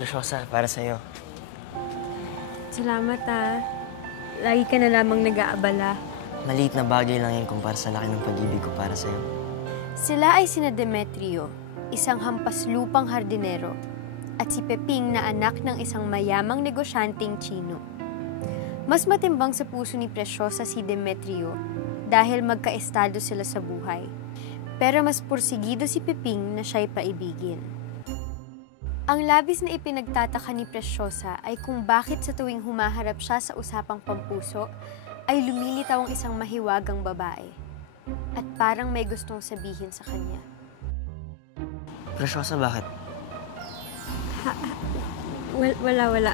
Preciosa, para sa'yo. Salamat Lagi ka na lamang nag-aabala. Maliit na bagay lang yan kumpara sa laki ng pag-ibig ko para sa'yo. Sila ay sina Demetrio, isang hampaslupang hardinero, at si Peping na anak ng isang mayamang negosyanteng Tsino. Mas matimbang sa puso ni Preciosa si Demetrio dahil magkaestado sila sa buhay. Pero mas pursigido si Peping na siya'y paibigin. Ang labis na ipinagtataka ni Preciosa ay kung bakit sa tuwing humaharap siya sa usapang pampuso, ay lumilitaw ang isang mahiwagang babae. At parang may gustong sabihin sa kanya. Preciosa, bakit? Wala.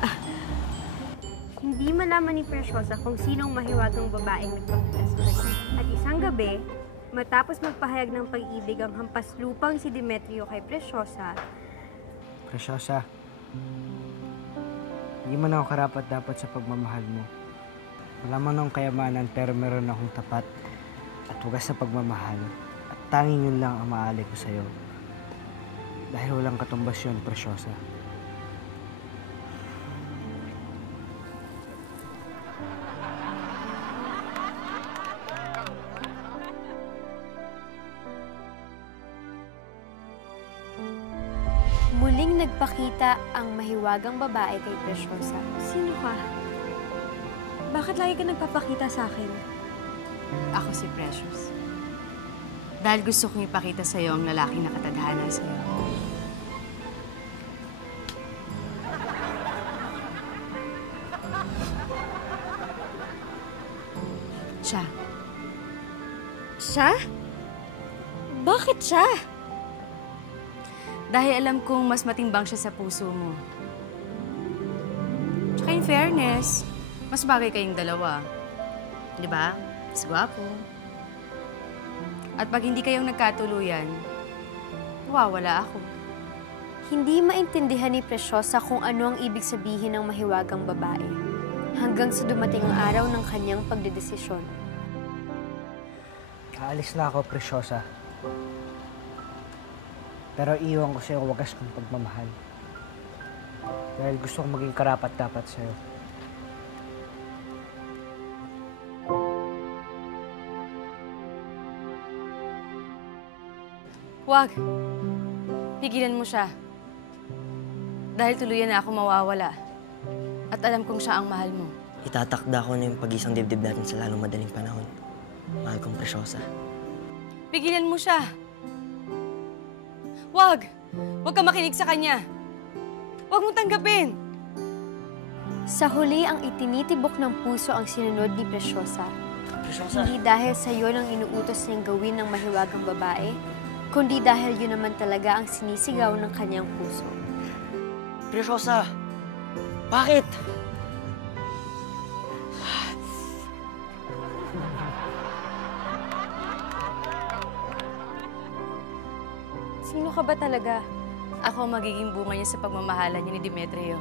Hindi malaman ni Preciosa kung sinong mahiwagang babaeng nagpakita sa kanya. At isang gabi, matapos magpahayag ng pag-ibig ang hampaslupang si Demetrio kay Preciosa, Preciosa, hindi man ako karapat-dapat sa pagmamahal mo. Wala man akong kayamanan pero meron akong tapat at wagas sa pagmamahal. At tanging yun lang ang maaalay ko sa'yo. Dahil walang katumbas yun, Preciosa. muling nagpakita ang mahiwagang babae kay Preciosa. Sino ka? Bakit lagi ka nagpapakita sa akin? Ako si Precious. Dahil gusto kong ipakita sa'yo ang lalaking nakatadhana sa'yo. Siya. Siya? Bakit siya? Dahil alam kong mas matimbang siya sa puso mo. Tsaka in fairness, mas bagay kayong dalawa. Di ba? Mas gwapo. At pag hindi kayong nagkatuluyan, mawawala ako. Hindi maintindihan ni Preciosa kung ano ang ibig sabihin ng mahiwagang babae. Hanggang sa dumating ang araw ng kanyang pagdedesisyon. Aalis na ako, Preciosa. Pero iwan ko sa'yo wagas kong pagmamahal. Dahil gusto kong maging karapat-dapat sa'yo. Huwag. Pigilan mo siya. Dahil tuluyan na ako mawawala. At alam kong siya ang mahal mo. Itatakda ko na yung pag-isang dibdib natin sa lalong madaling panahon. Mahal kong Preciosa. Pigilan mo siya. Huwag! Huwag ka makinig sa kanya. Huwag mong tanggapin. Sa huli, ang itinitibok ng puso ang sinunod ni Preciosa. Preciosa! Hindi dahil sa iyo ang inuutos niyang gawin ng mahiwagang babae, kundi dahil yun naman talaga ang sinisigaw ng kanyang puso. Preciosa! Bakit? Sino ka ba talaga? Ako magiging bunga niya sa pagmamahalan niya ni Demetrio.